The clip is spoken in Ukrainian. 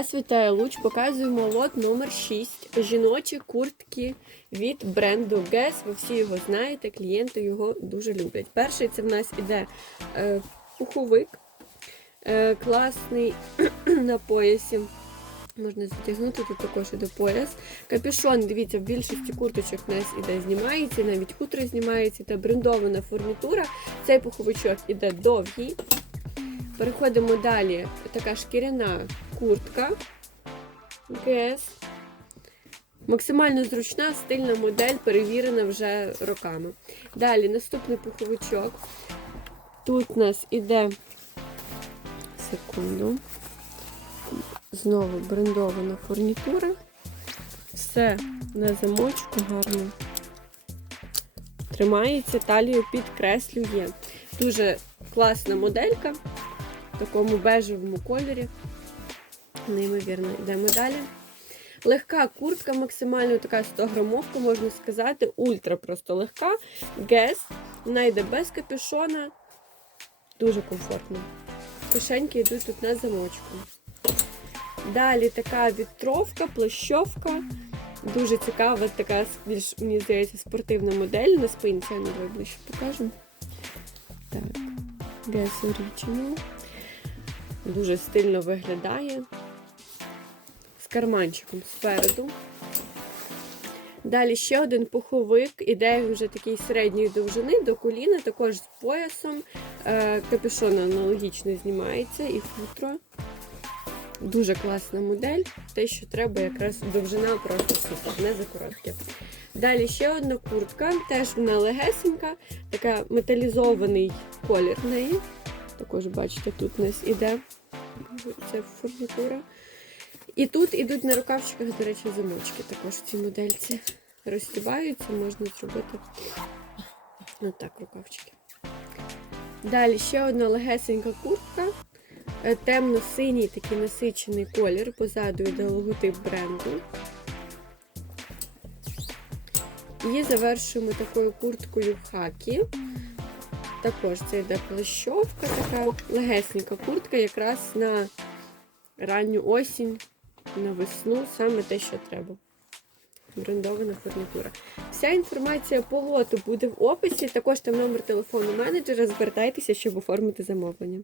Вас вітає Луч, показуємо лот номер 6 Жіночі куртки від бренду Guess. Ви всі його знаєте, клієнти його дуже люблять. Перший це в нас іде е, пуховик, е, класний на поясі. Можна затягнути, тут також іде пояс. Капюшон, дивіться, в більшості курточок у нас іде знімається, навіть хутро знімається та брендована фурнітура. Цей пуховичок іде довгий. Переходимо далі. Така шкіряна куртка. ГС. Максимально зручна, стильна модель, перевірена вже роками. Далі наступний пуховичок. Тут у нас іде секунду. Знову брендована фурнітура. Все на замочку гарно. Тримається, талію підкреслює. Дуже класна моделька в такому бежевому кольорі. Неймовірно, йдемо далі. Легка куртка, максимально така 100 грамовка, можна сказати, ультра просто легка. Гес. Вона йде без капюшона. Дуже комфортно. Кишеньки йдуть тут на замочку. Далі така вітровка, плащовка. Дуже цікава, така більш, мені здається, спортивна модель на спинці, я не ближче покажу. Так, Guess Original. Дуже стильно виглядає. Карманчиком спереду. Далі ще один пуховик, іде вже такий середньої довжини до коліна, також з поясом. Е, Капюшон аналогічно знімається і футро. Дуже класна модель. Те, що треба, якраз довжина просто супер, не за коротке. Далі ще одна куртка, теж вона легесенька, така металізований колір неї. Також, бачите, тут у нас іде ця фурнітура. І тут ідуть на рукавчиках, до речі, замочки також в цій модельці. Розтібаються, можна зробити отак рукавчики. Далі ще одна легесенька куртка. Е, Темно-синій такий насичений колір. Позаду йде логотип бренду. І завершуємо такою курткою хакі. Також це йде плащовка, така легесенька куртка, якраз на ранню осінь, на весну, саме те, що треба. Брендована фурнітура. Вся інформація по лоту буде в описі. Також там номер телефону менеджера. Звертайтеся, щоб оформити замовлення.